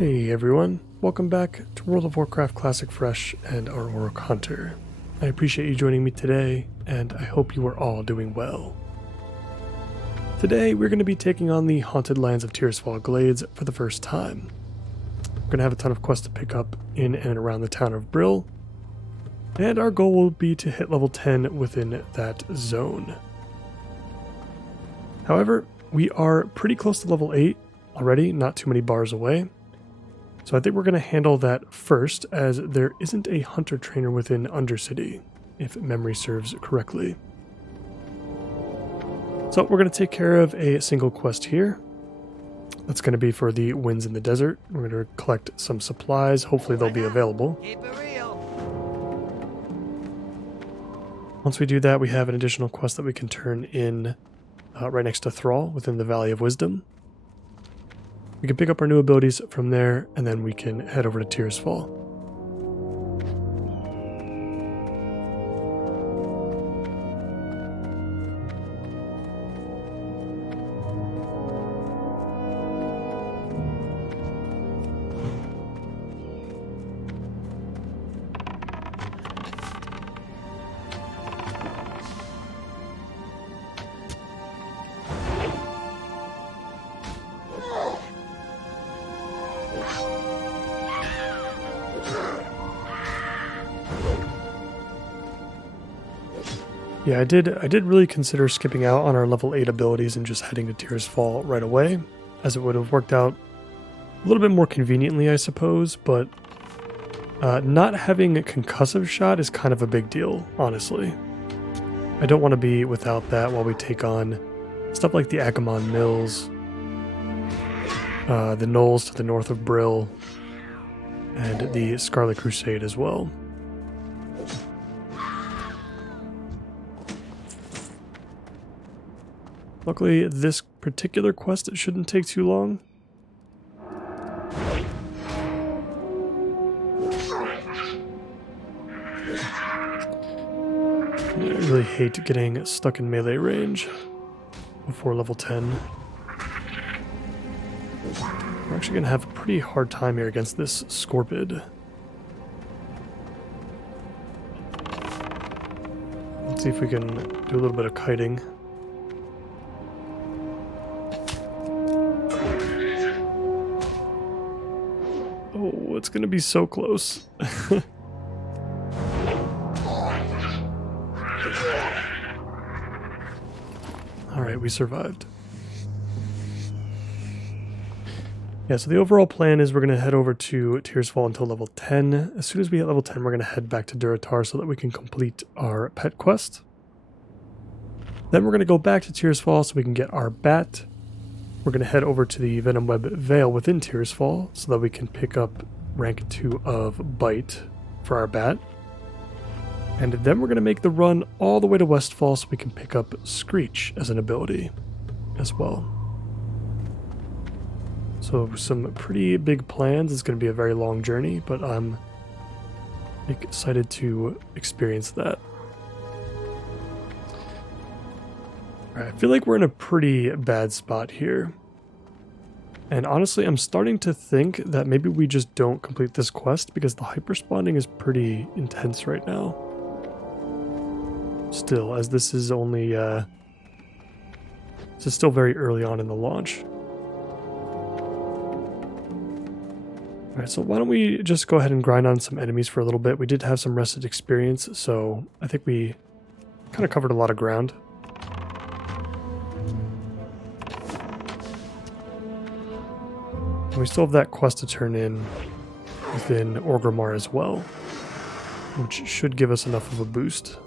Hey everyone, welcome back to World of Warcraft Classic Fresh and our Orc Hunter. I appreciate you joining me today, and I hope you are all doing well. Today we're going to be taking on the Haunted Lands of Tirisfal Glades for the first time. We're going to have a ton of quests to pick up in and around the town of Brill, and our goal will be to hit level 10 within that zone. However, we are pretty close to level 8 already, not too many bars away. So I think we're going to handle that first, as there isn't a hunter trainer within Undercity, if memory serves correctly. So we're going to take care of a single quest here. That's going to be for the Winds in the Desert. We're going to collect some supplies. Hopefully they'll be available. Keep it real. Once we do that, we have an additional quest that we can turn in right next to Thrall within the Valley of Wisdom. We can pick up our new abilities from there, and then we can head over to Tirisfal. Yeah, I did really consider skipping out on our level 8 abilities and just heading to Tirisfal right away, as it would have worked out a little bit more conveniently, I suppose, but not having a concussive shot is kind of a big deal, honestly. I don't want to be without that while we take on stuff like the Agamon Mills, the Knolls to the north of Brill, and the Scarlet Crusade as well. Luckily, this particular quest, it shouldn't take too long. I really hate getting stuck in melee range before level 10. We're actually going to have a pretty hard time here against this Scorpid. Let's see if we can do a little bit of kiting. Oh, it's going to be so close. Alright, we survived. Yeah, so the overall plan is we're going to head over to Tirisfal until level 10. As soon as we hit level 10, we're going to head back to Durotar so that we can complete our pet quest. Then we're going to go back to Tirisfal so we can get our bat. We're going to head over to the Venomweb Vale within Tirisfal so that we can pick up rank 2 of Bite for our bat. And then we're going to make the run all the way to Westfall so we can pick up Screech as an ability as well. So some pretty big plans. It's going to be a very long journey, but I'm excited to experience that. I feel like we're in a pretty bad spot here. And honestly, I'm starting to think that maybe we just don't complete this quest because the hyperspawning is pretty intense right now. Still, as this is only, this is still very early on in the launch. Alright, so why don't we just go ahead and grind on some enemies for a little bit. We did have some rested experience, so I think we kind of covered a lot of ground. And we still have that quest to turn in within Orgrimmar as well, which should give us enough of a boost.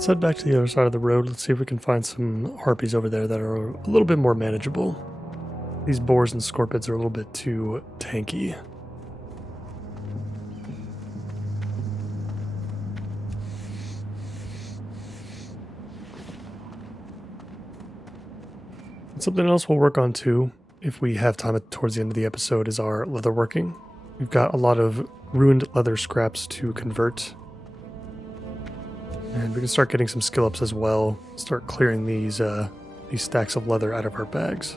Let's head back to the other side of the road. Let's see if we can find some harpies over there that are a little bit more manageable. These boars and scorpions are a little bit too tanky. And something else we'll work on too, if we have time towards the end of the episode, is our leatherworking. We've got a lot of ruined leather scraps to convert. And we can start getting some skill ups as well. Start clearing these stacks of leather out of our bags.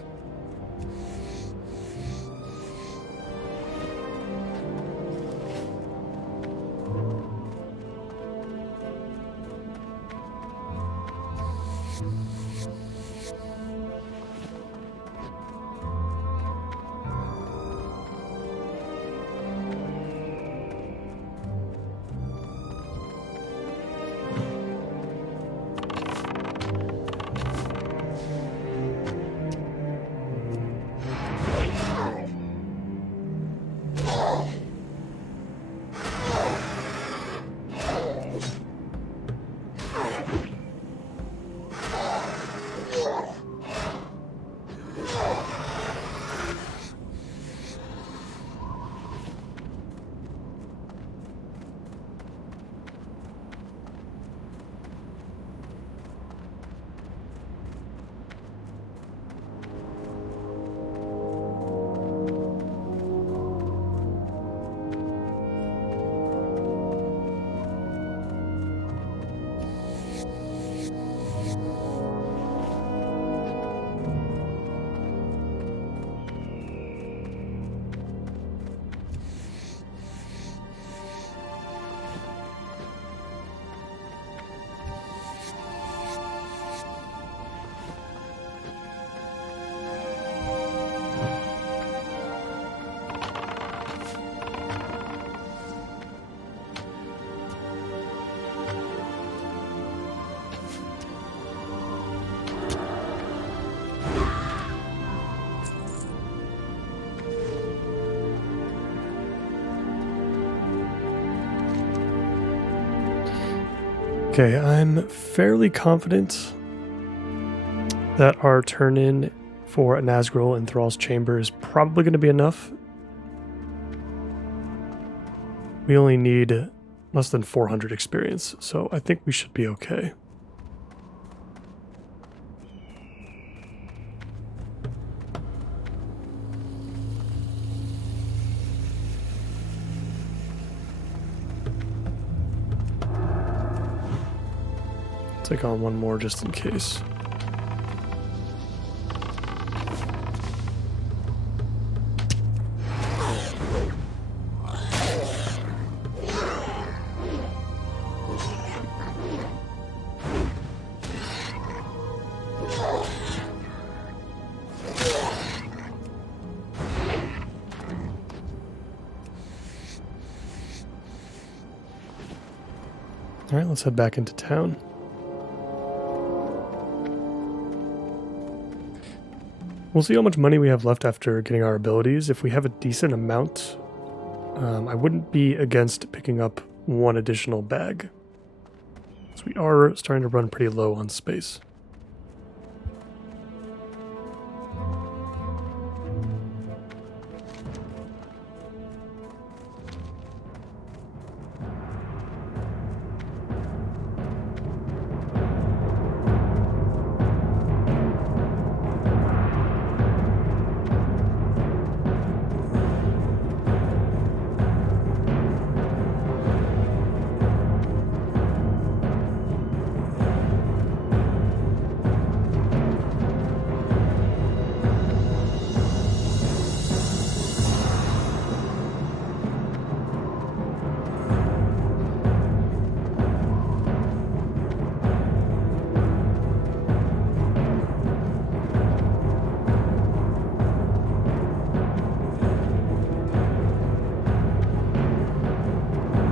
Okay, I'm fairly confident that our turn-in for a Nazgul in Thrall's Chamber is probably going to be enough. We only need less than 400 experience, so I think we should be okay. Take on one more just in case. All right, let's head back into town. We'll see how much money we have left after getting our abilities. If we have a decent amount, I wouldn't be against picking up one additional bag. So we are starting to run pretty low on space.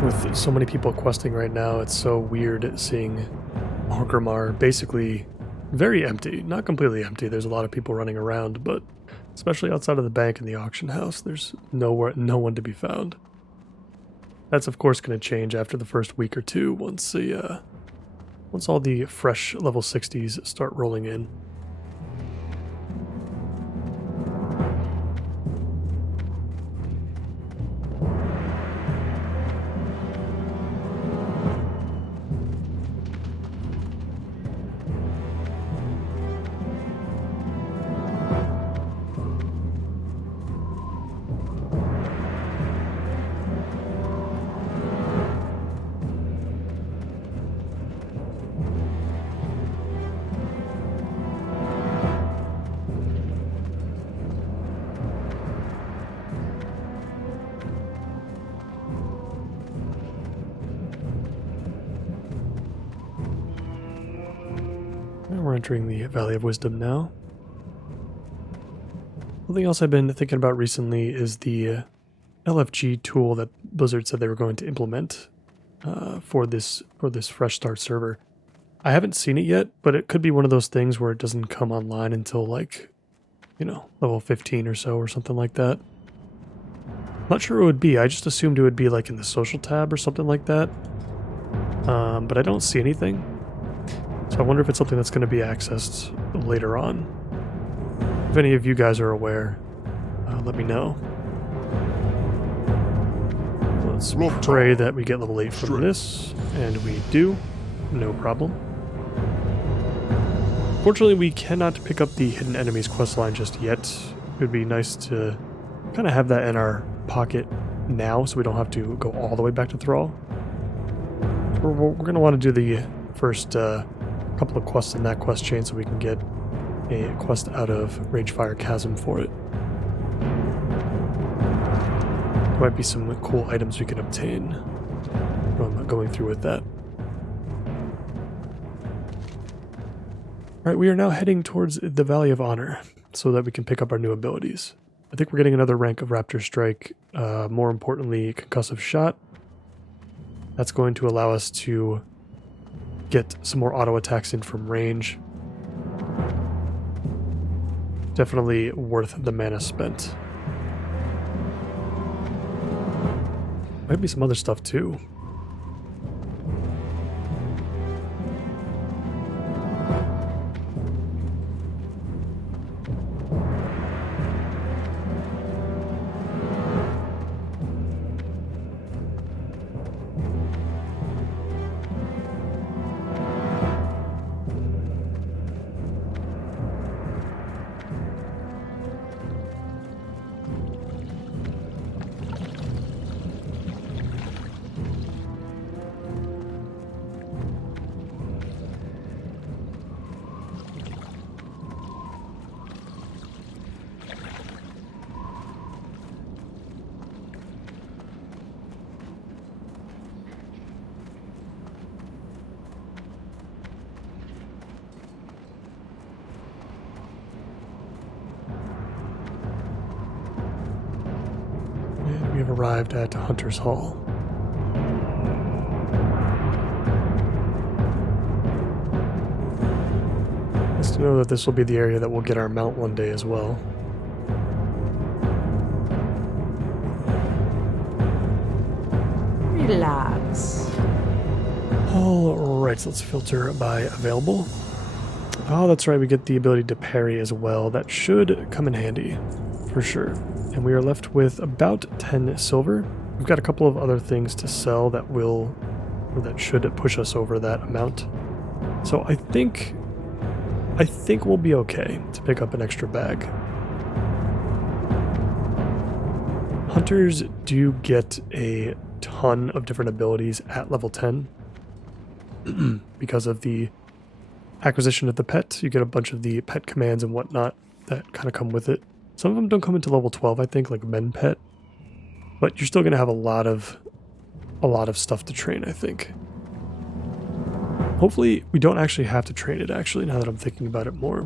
With so many people questing right now, it's so weird seeing Orgrimmar basically very empty. Not completely empty, there's a lot of people running around, but especially outside of the bank and the auction house, there's no one to be found. That's of course going to change after the first week or two once once all the fresh level 60s start rolling in. We're entering the Valley of Wisdom now. Something else I've been thinking about recently is the LFG tool that Blizzard said they were going to implement for this Fresh Start server. I haven't seen it yet, but it could be one of those things where it doesn't come online until like, you know, level 15 or so or something like that. Not sure it would be. I just assumed it would be like in the social tab or something like that. But I don't see anything. So I wonder if it's something that's going to be accessed later on. If any of you guys are aware, let me know. Let's pray that we get level 8 from this, and we do. No problem. Fortunately, we cannot pick up the Hidden Enemies questline just yet. It would be nice to kind of have that in our pocket now, so we don't have to go all the way back to Thrall. We're going to want to do the first couple of quests in that quest chain so we can get a quest out of Ragefire Chasm for it. There might be some cool items we can obtain from going through with that. Alright, we are now heading towards the Valley of Honor so that we can pick up our new abilities. I think we're getting another rank of Raptor Strike, more importantly, Concussive Shot. That's going to allow us to get some more auto attacks in from range. Definitely worth the mana spent. Might be some other stuff too. We have arrived at Hunter's Hall. Nice to know that this will be the area that we'll get our mount one day as well. Relax. Alright, so let's filter by available. Oh, that's right, we get the ability to parry as well. That should come in handy, for sure. And we are left with about 10 silver. We've got a couple of other things to sell that should push us over that amount. So I think we'll be okay to pick up an extra bag. Hunters do get a ton of different abilities at level 10 because of the acquisition of the pet. You get a bunch of the pet commands and whatnot that kind of come with it. Some of them don't come into level 12, I think, like Men Pet, but you're still going to have a lot of stuff to train, I think. Hopefully, we don't actually have to train it, actually, now that I'm thinking about it more.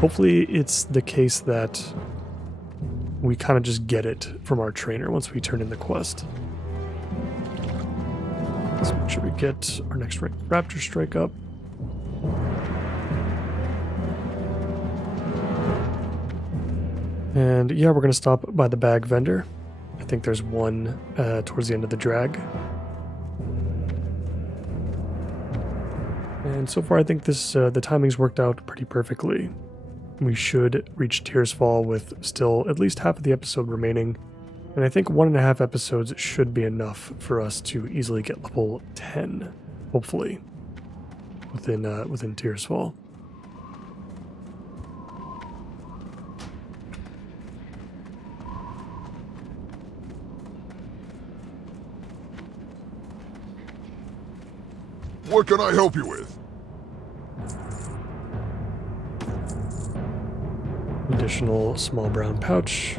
Hopefully, it's the case that we kind of just get it from our trainer once we turn in the quest. Let's make sure we get our next Raptor Strike up. And yeah, we're going to stop by the bag vendor. I think there's one towards the end of the drag. And so far I think this the timing's worked out pretty perfectly. We should reach Tears Fall with still at least half of the episode remaining. And I think 1.5 episodes should be enough for us to easily get level 10, hopefully, within Tears Fall. What can I help you with? Additional small brown pouch.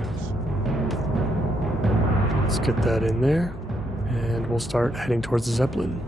Let's get that in there, and we'll start heading towards the Zeppelin.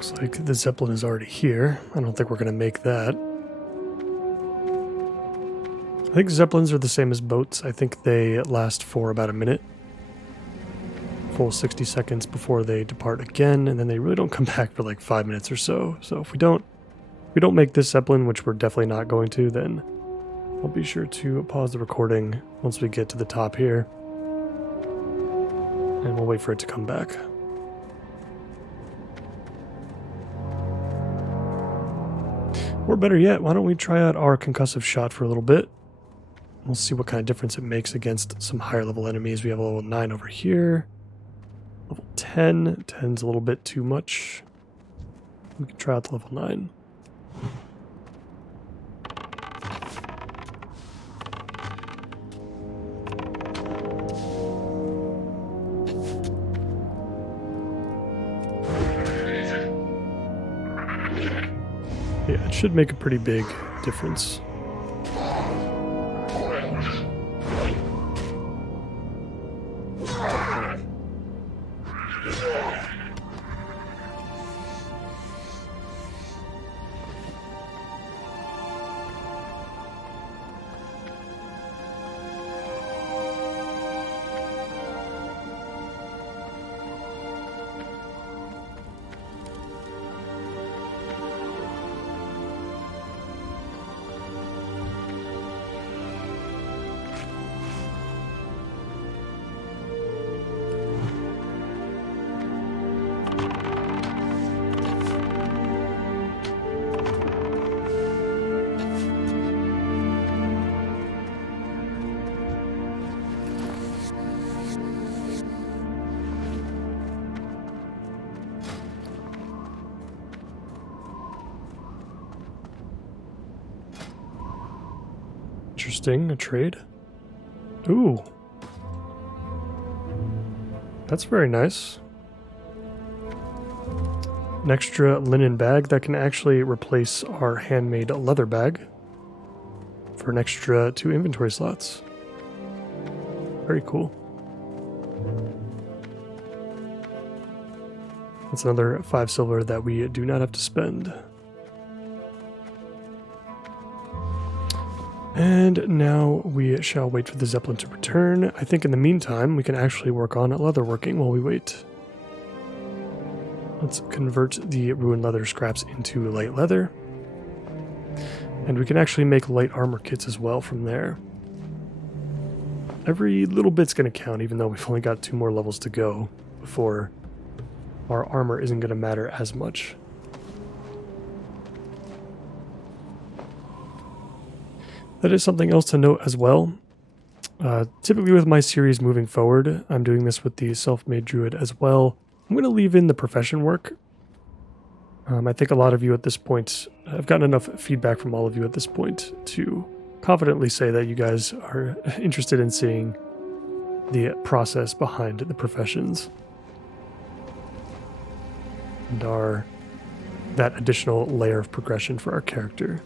Looks like the Zeppelin is already here. I don't think we're going to make that. I think Zeppelins are the same as boats. I think they last for about a minute. Full 60 seconds before they depart again, and then they really don't come back for like 5 minutes or so. So if we don't make this Zeppelin, which we're definitely not going to, then I'll be sure to pause the recording once we get to the top here. And we'll wait for it to come back. Or better yet, why don't we try out our concussive shot for a little bit. We'll see what kind of difference it makes against some higher level enemies. We have a level 9 over here. Level 10. 10's a little bit too much. We can try out the level 9. Yeah, it should make a pretty big difference. Interesting, a trade. Ooh. That's very nice. An extra linen bag that can actually replace our handmade leather bag for an extra 2 inventory slots. Very cool. That's another 5 silver that we do not have to spend. And now we shall wait for the Zeppelin to return. I think in the meantime, we can actually work on leatherworking while we wait. Let's convert the ruined leather scraps into light leather. And we can actually make light armor kits as well from there. Every little bit's going to count, even though we've only got 2 more levels to go before our armor isn't going to matter as much. That is something else to note as well. Typically with my series moving forward, I'm doing this with the self-made druid as well. I'm going to leave in the profession work. I think a lot of you at this point, I've gotten enough feedback from all of you at this point to confidently say that you guys are interested in seeing the process behind the professions and that additional layer of progression for our character.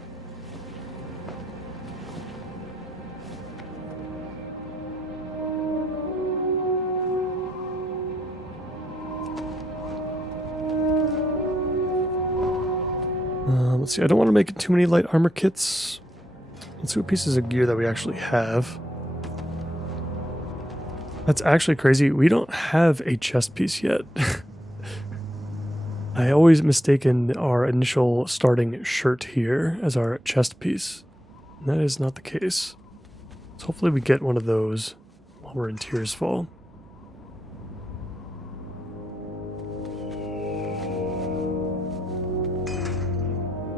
Let's see, I don't want to make too many light armor kits. Let's see what pieces of gear that we actually have. That's actually crazy. We don't have a chest piece yet. I always mistaken our initial starting shirt here as our chest piece. And that is not the case. So hopefully we get one of those while we're in Tearsfall.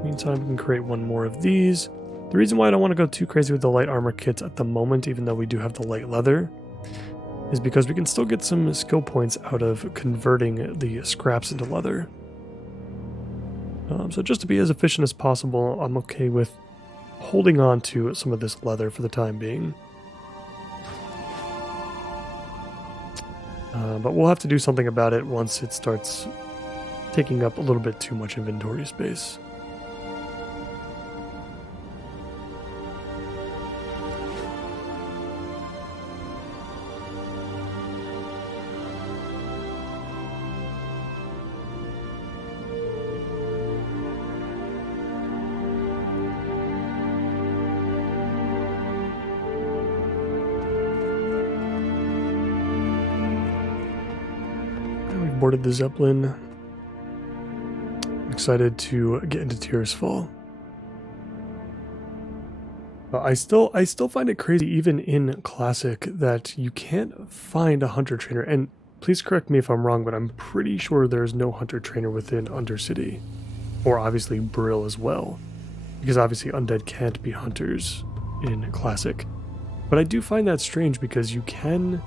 Meantime, we can create one more of these. The reason why I don't want to go too crazy with the light armor kits at the moment, even though we do have the light leather, is because we can still get some skill points out of converting the scraps into leather. So just to be as efficient as possible, I'm okay with holding on to some of this leather for the time being. But we'll have to do something about it once it starts taking up a little bit too much inventory space. Boarded the Zeppelin. I'm excited to get into Tearsfall. I still find it crazy, even in Classic, that you can't find a hunter trainer. And please correct me if I'm wrong, but I'm pretty sure there's no hunter trainer within Undercity, or obviously Brill as well, because obviously undead can't be hunters in Classic. But I do find that strange because you can.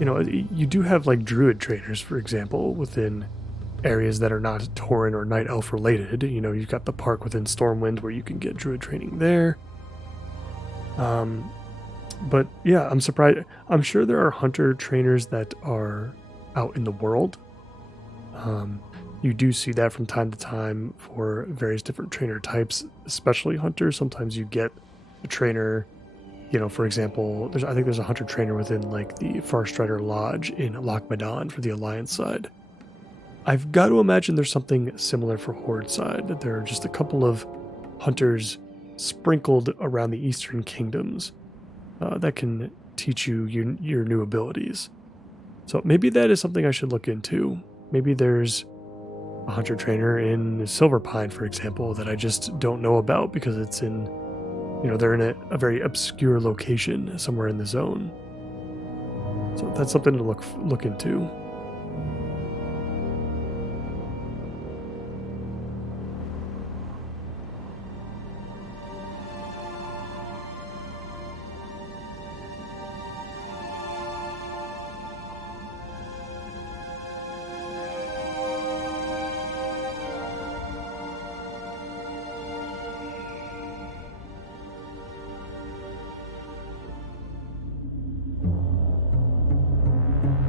You know, you do have like druid trainers, for example, within areas that are not Tauren or Night Elf related. You know, you've got the park within Stormwind where you can get druid training there. But yeah, I'm surprised. I'm sure there are hunter trainers that are out in the world. You do see that from time to time for various different trainer types, especially hunters. Sometimes you get a trainer. You know, for example, I think there's a hunter trainer within like the Farstrider Lodge in Loch Madon for the Alliance side. I've got to imagine there's something similar for Horde side, that there are just a couple of hunters sprinkled around the Eastern Kingdoms that can teach you your new abilities. So maybe that is something I should look into. Maybe there's a hunter trainer in Silverpine, for example, that I just don't know about because it's in... You know, they're in a very obscure location somewhere in the zone. So that's something to look into.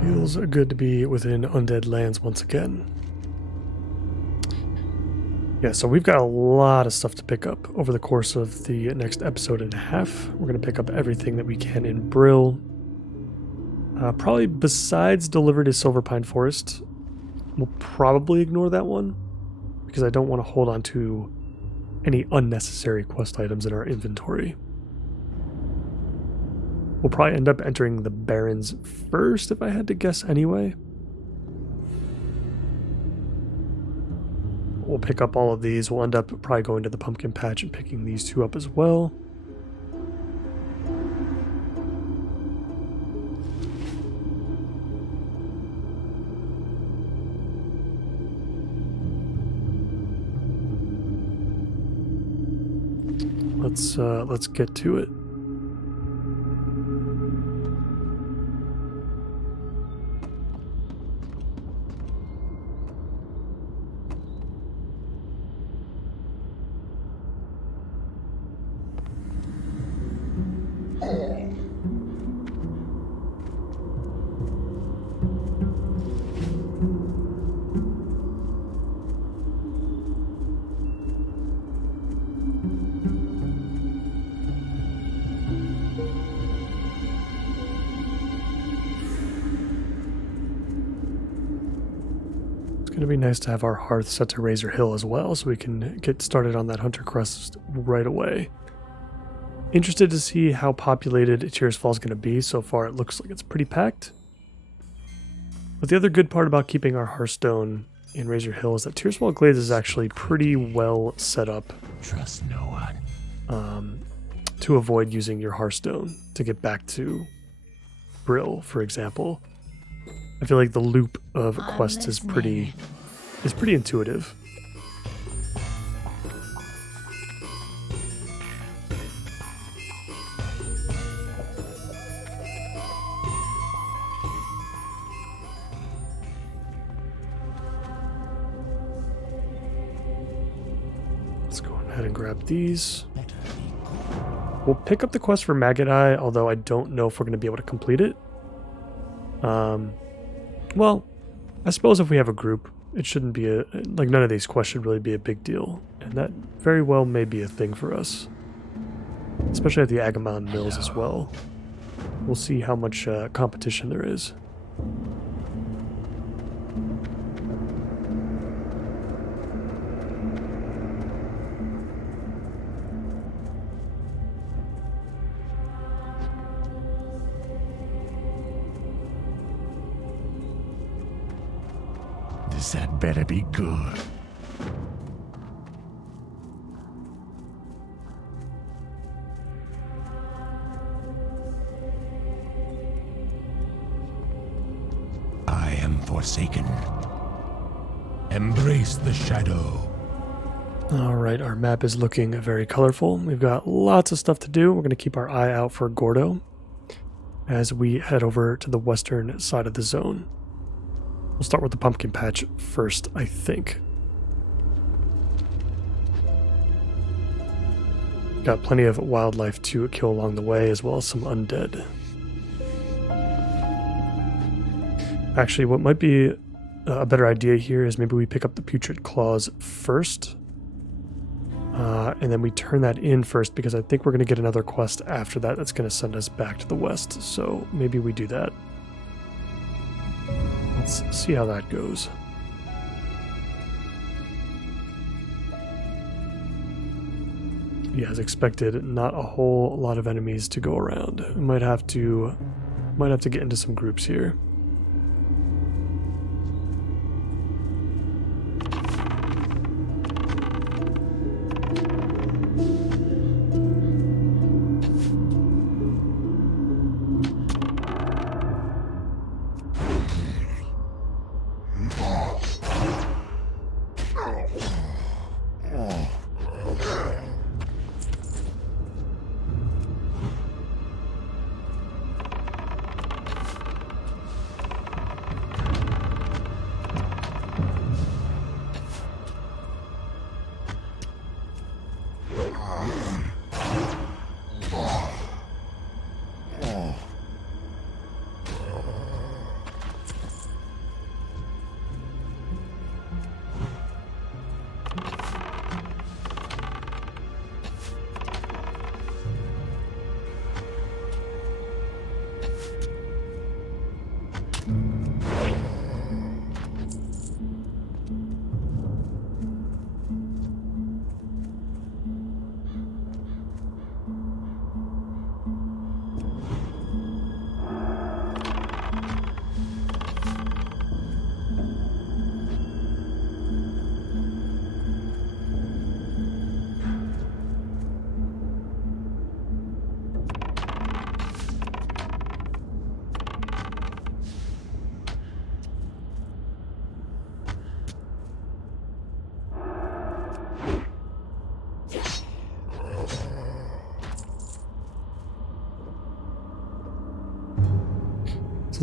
Feels good to be within undead lands once again. Yeah, so we've got a lot of stuff to pick up over the course of the next episode and a half. We're going to pick up everything that we can in Brill. Probably besides Delivered to Silverpine Forest, we'll probably ignore that one because I don't want to hold on to any unnecessary quest items in our inventory. We'll probably end up entering the Barrens first, if I had to guess anyway. We'll pick up all of these. We'll end up probably going to the Pumpkin Patch and picking these two up as well. Let's get to it. It's going to be nice to have our hearth set to Razor Hill as well, so we can get started on that Hunter quest right away. Interested to see how populated Tirisfal is going to be. So far it looks like it's pretty packed. But the other good part about keeping our Hearthstone in Razor Hill is that Tirisfal Glades is actually pretty well set up. Trust no one. To avoid using your Hearthstone to get back to Brill, for example. I feel like the loop of quests is pretty intuitive. Let's go ahead and grab these. We'll pick up the quest for Maggot Eye, although I don't know if we're going to be able to complete it. Well, I suppose if we have a group, it shouldn't be like none of these quests should really be a big deal. And that very well may be a thing for us. Especially at the Agamemnon Mills as well. We'll see how much competition there is. That better be good. I am forsaken. Embrace the shadow. Alright, our map is looking very colorful. We've got lots of stuff to do. We're going to keep our eye out for Gordo as we head over to the western side of the zone. We'll start with the pumpkin patch first, I think. Got plenty of wildlife to kill along the way, as well as some undead. Actually, what might be a better idea here is maybe we pick up the Putrid Claws first. And then we turn that in first, because I think we're going to get another quest after that that's going to send us back to the west. So maybe we do that. Let's see how that goes. Yeah, as expected, not a whole lot of enemies to go around. We might have to get into some groups here.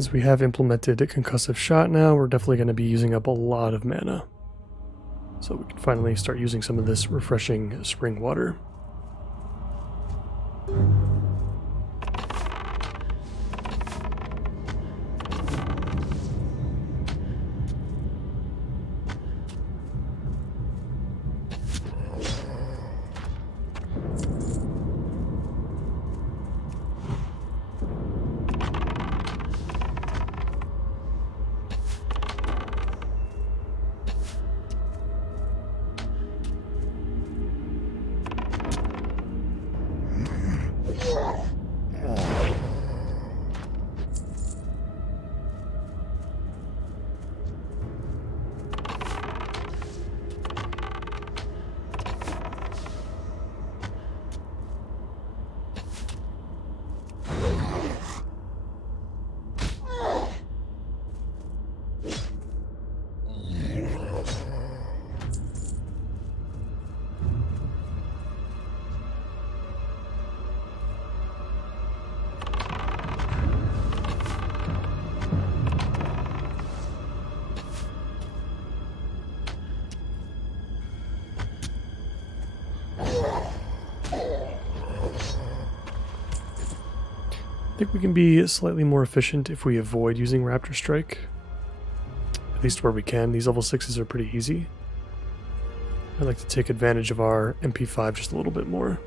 Since we have implemented concussive shot now, we're definitely going to be using up a lot of mana. So we can finally start using some of this refreshing spring water. I think we can be slightly more efficient if we avoid using Raptor Strike. At least where we can. These level 6s are pretty easy. I'd like to take advantage of our MP5 just a little bit more.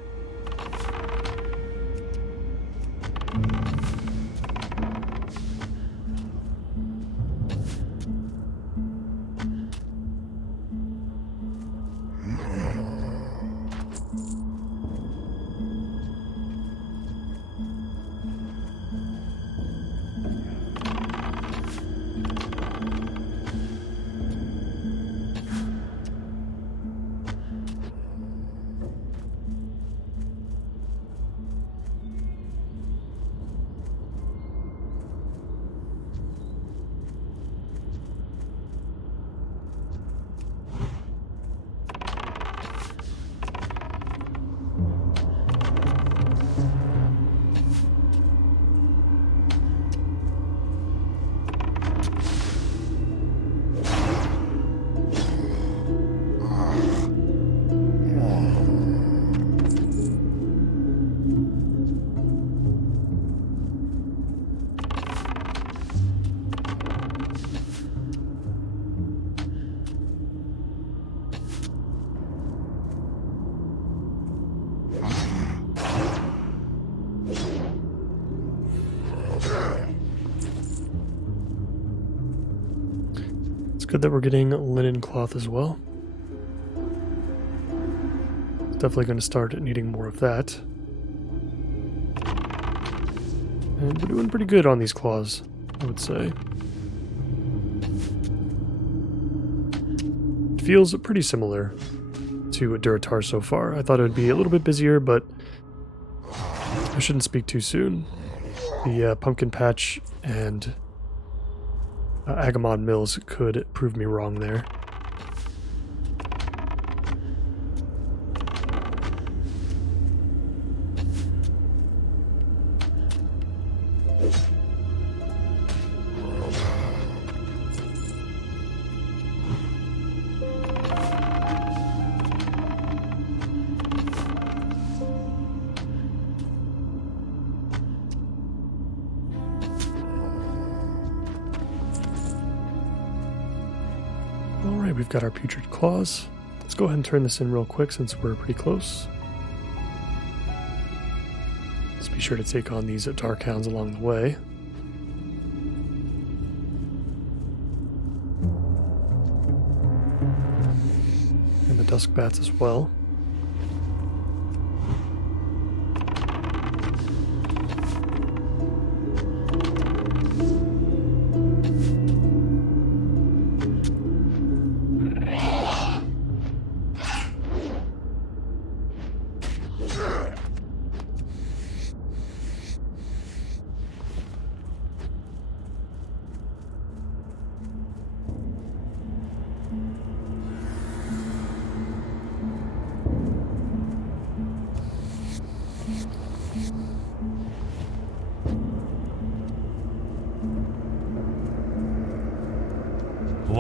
Good that we're getting linen cloth as well. Definitely going to start needing more of that. And we're doing pretty good on these claws, I would say. It feels pretty similar to Duratar so far. I thought it would be a little bit busier, but I shouldn't speak too soon. The pumpkin patch and Agamon Mills could prove me wrong there. Alright, we've got our putrid claws. Let's go ahead and turn this in real quick since we're pretty close. Let's be sure to take on these dark hounds along the way. And the dusk bats as well.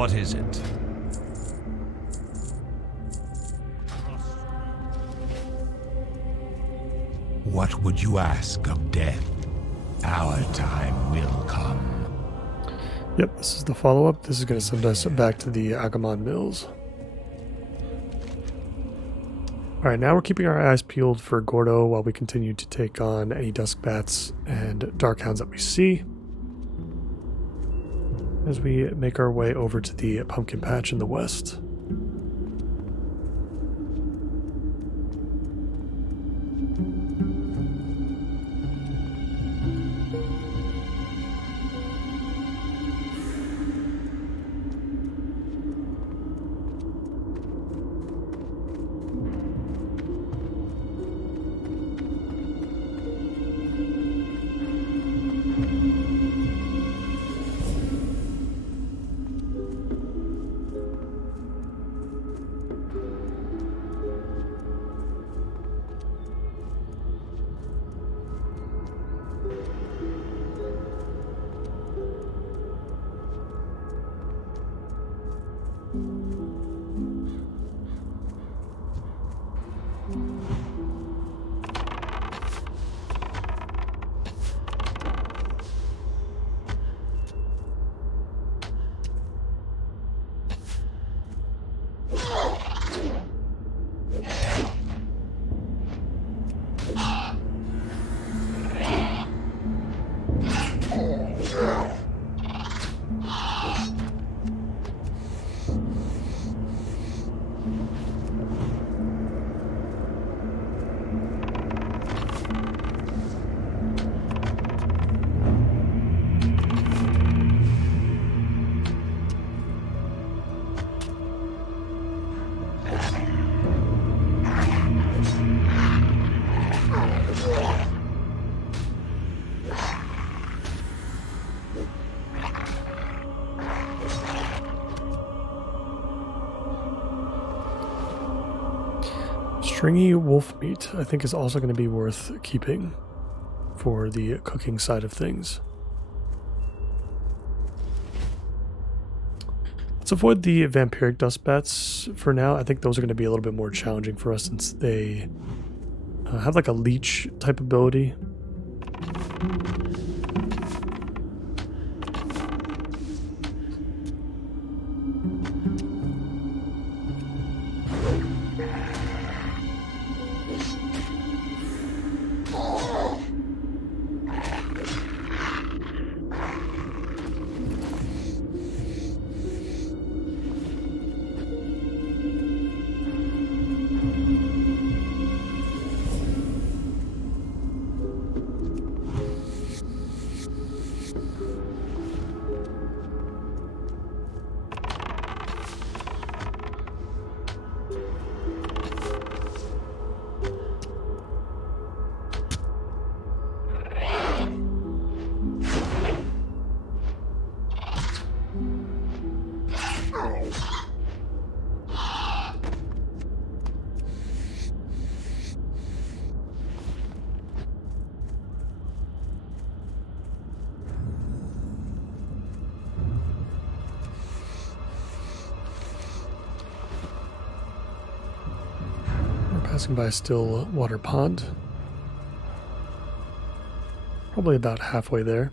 What is it? What would you ask of death? Our time will come. Yep, this is the follow-up. This is going to send us back to the Agamon Mills. Alright, now we're keeping our eyes peeled for Gordo while we continue to take on any Dusk Bats and Darkhounds that we see, as we make our way over to the Pumpkin Patch in the west. Stringy wolf meat, I think, is also going to be worth keeping for the cooking side of things. Let's avoid the vampiric dust bats for now. I think those are going to be a little bit more challenging for us since they have like a leech type ability. Passing by a still water pond. Probably about halfway there.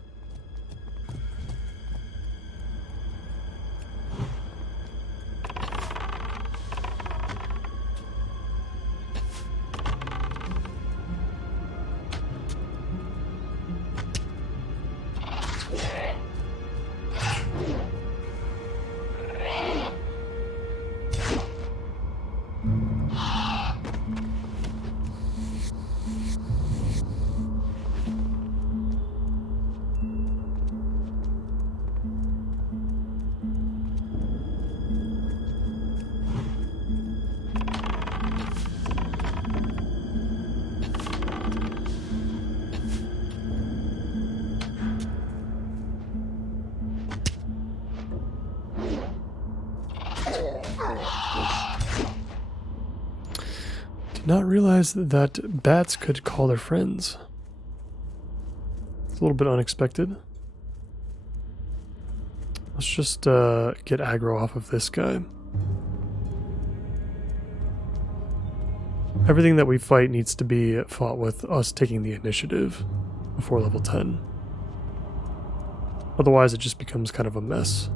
Did not realize that bats could call their friends. It's a little bit unexpected. Let's just get aggro off of this guy. Everything that we fight needs to be fought with us taking the initiative before level 10. Otherwise, it just becomes kind of a mess.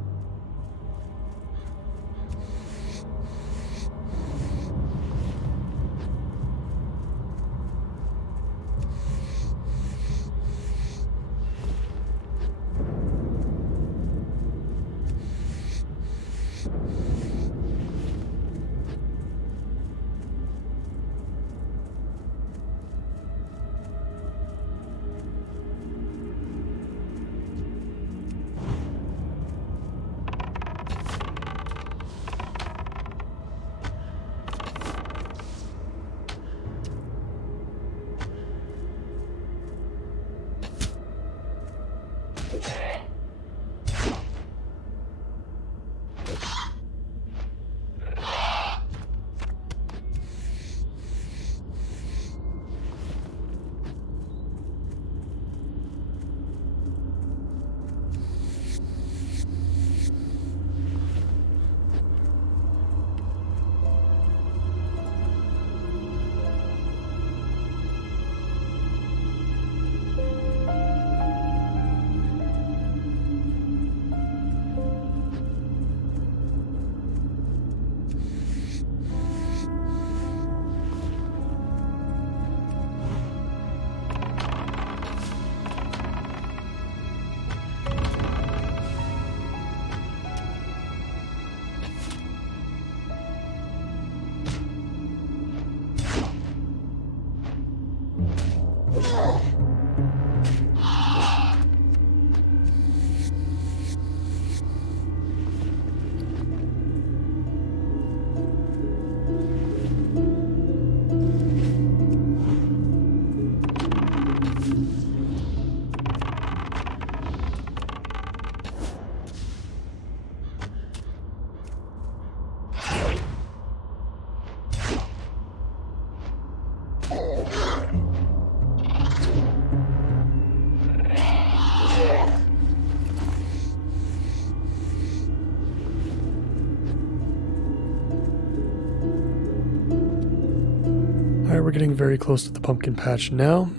We're getting very close to the pumpkin patch now.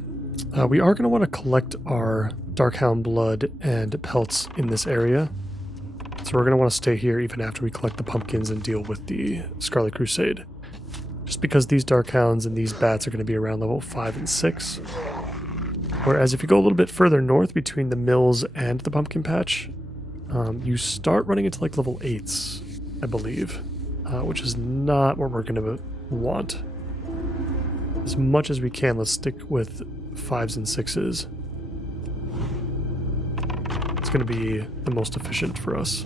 We are going to want to collect our Darkhound blood and pelts in this area. So we're going to want to stay here even after we collect the pumpkins and deal with the Scarlet Crusade. Just because these Darkhounds and these bats are going to be around level 5 and 6. Whereas if you go a little bit further north between the mills and the pumpkin patch, you start running into like level 8s, I believe. Which is not what we're going to want. As much as we can, let's stick with 5s and 6s. It's going to be the most efficient for us.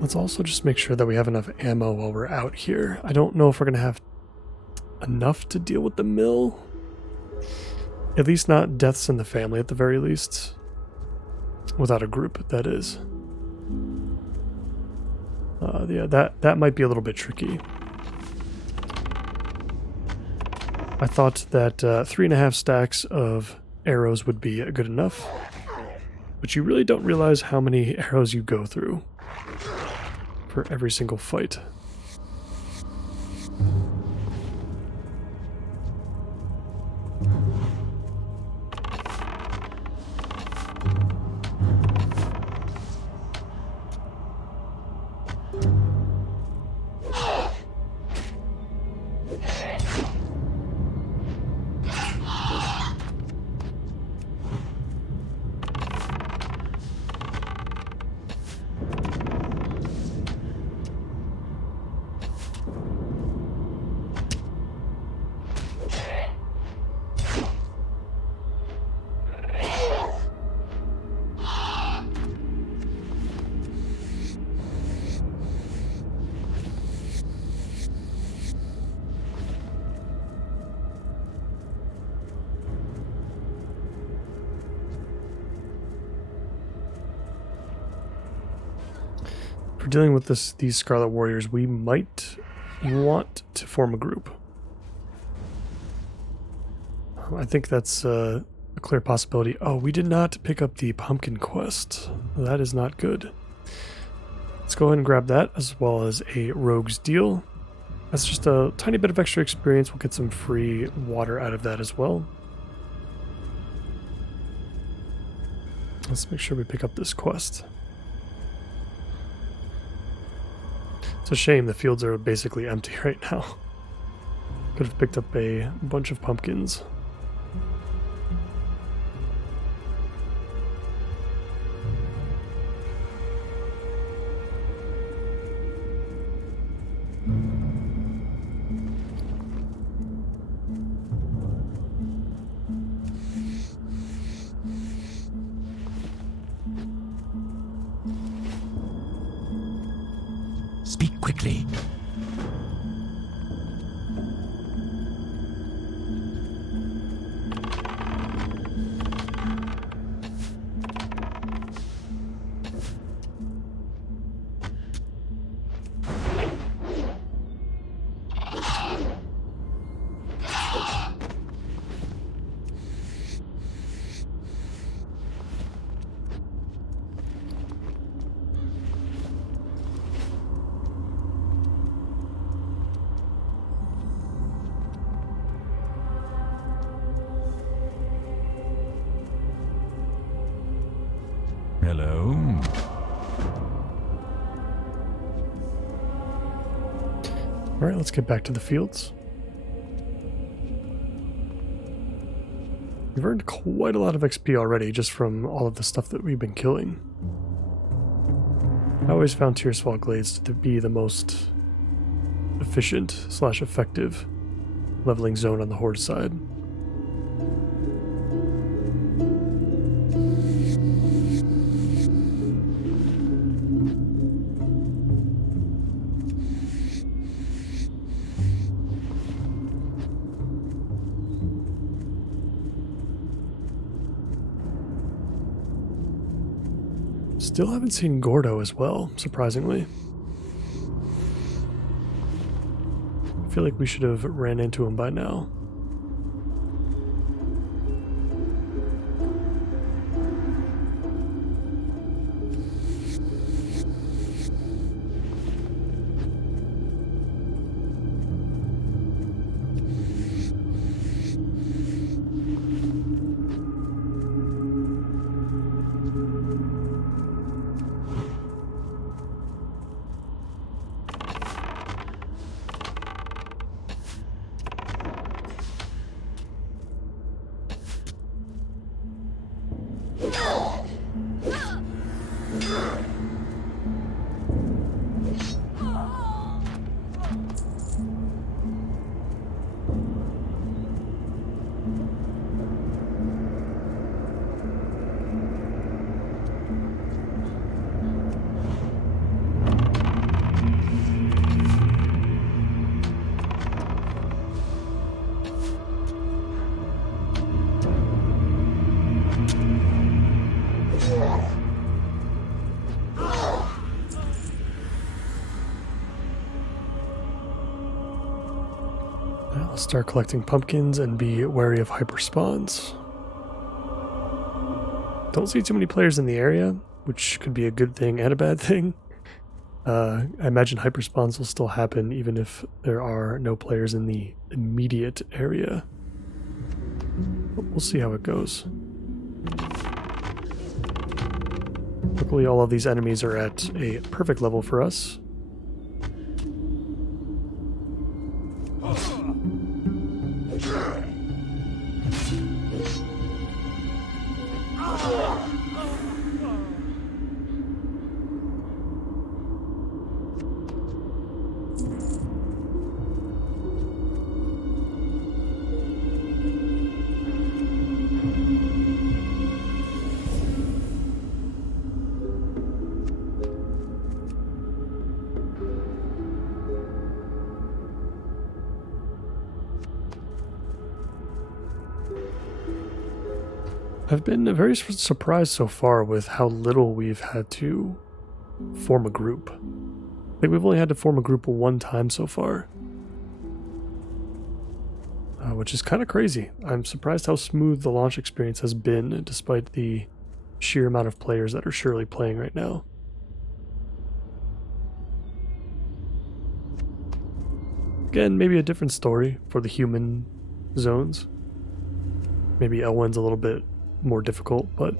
Let's also just make sure that we have enough ammo while we're out here. I don't know if we're going to have enough to deal with the mill. At least not deaths in the family at the very least. Without a group, that is. Yeah, that might be a little bit tricky. I thought that 3.5 stacks of arrows would be good enough. But you really don't realize how many arrows you go through for every single fight. For dealing with these Scarlet Warriors, we might want to form a group. I think that's a clear possibility. Oh, we did not pick up the pumpkin quest. That is not good. Let's go ahead and grab that, as well as a rogue's deal. That's just a tiny bit of extra experience. We'll get some free water out of that as well. Let's make sure we pick up this quest. It's a shame the fields are basically empty right now. Could have picked up a bunch of pumpkins. Speak quickly. Hello. All right, let's get back to the fields. We've earned quite a lot of XP already just from all of the stuff that we've been killing. I always found Tearsfall Glades to be the most efficient / effective leveling zone on the Horde side. Still haven't seen Gordo as well, surprisingly. I feel like we should have ran into him by now. I'll start collecting pumpkins and be wary of hyper spawns. Don't see too many players in the area, which could be a good thing and a bad thing. I imagine hyper spawns will still happen even if there are no players in the immediate area. But we'll see how it goes. Luckily, all of these enemies are at a perfect level for us. I've been very surprised so far with how little we've had to form a group. I think we've only had to form a group one time so far. Which is kind of crazy. I'm surprised how smooth the launch experience has been, despite the sheer amount of players that are surely playing right now. Again, maybe a different story for the human zones. Maybe Elwyn's a little bit more difficult, but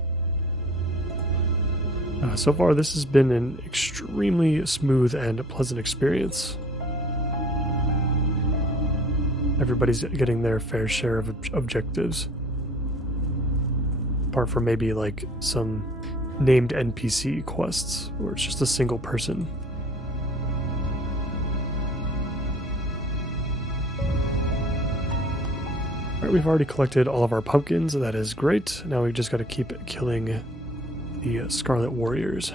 so far this has been an extremely smooth and pleasant experience. Everybody's getting their fair share of objectives, apart from maybe like some named NPC quests where it's just a single person. Alright, we've already collected all of our pumpkins, that is great. Now we've just got to keep killing the Scarlet Warriors.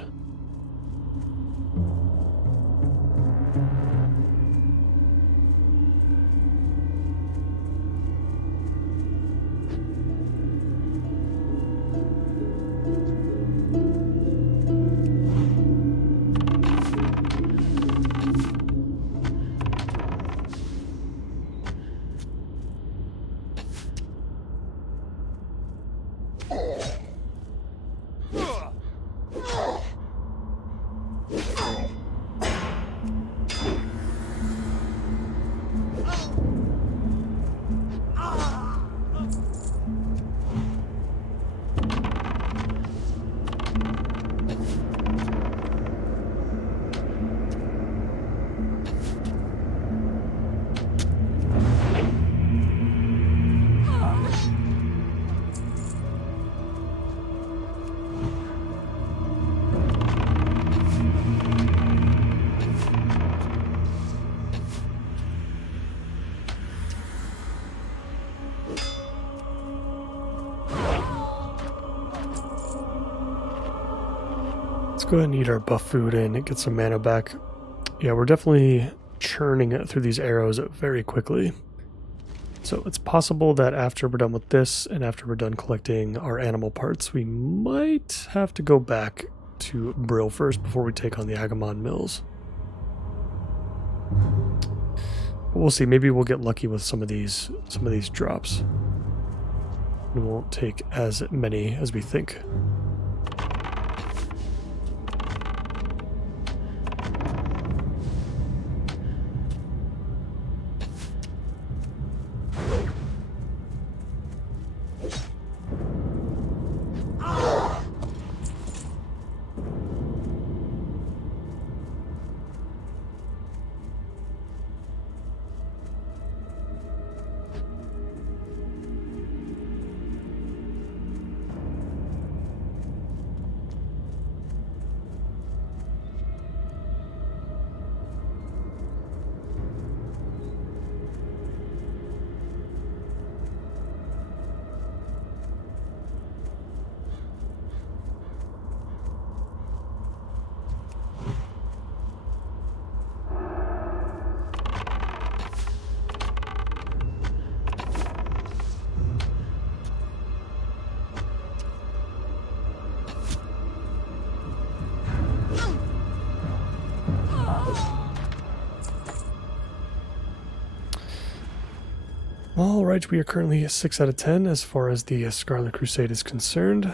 Go ahead and eat our buff food and get some mana back. Yeah, we're definitely churning through these arrows very quickly. So it's possible that after we're done with this and after we're done collecting our animal parts, we might have to go back to Brill first before we take on the Agamon Mills. But we'll see. Maybe we'll get lucky with some of these drops. We won't take as many as we think. Alright, we are currently 6 out of 10 as far as the Scarlet Crusade is concerned.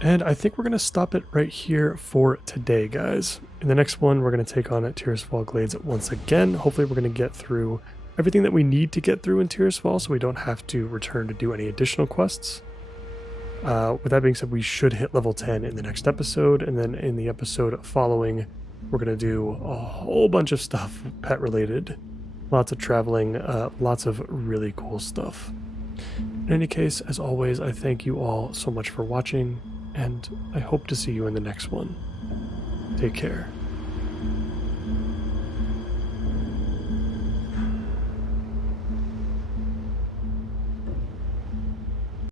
And I think we're going to stop it right here for today, guys. In the next one, we're going to take on Tirisfal Glades once again. Hopefully we're going to get through everything that we need to get through in Tirisfal, so we don't have to return to do any additional quests. With that being said, we should hit level 10 in the next episode, and then in the episode following, we're going to do a whole bunch of stuff pet related. lots of traveling, lots of really cool stuff. In any case, as always, I thank you all so much for watching, and I hope to see you in the next one. Take care.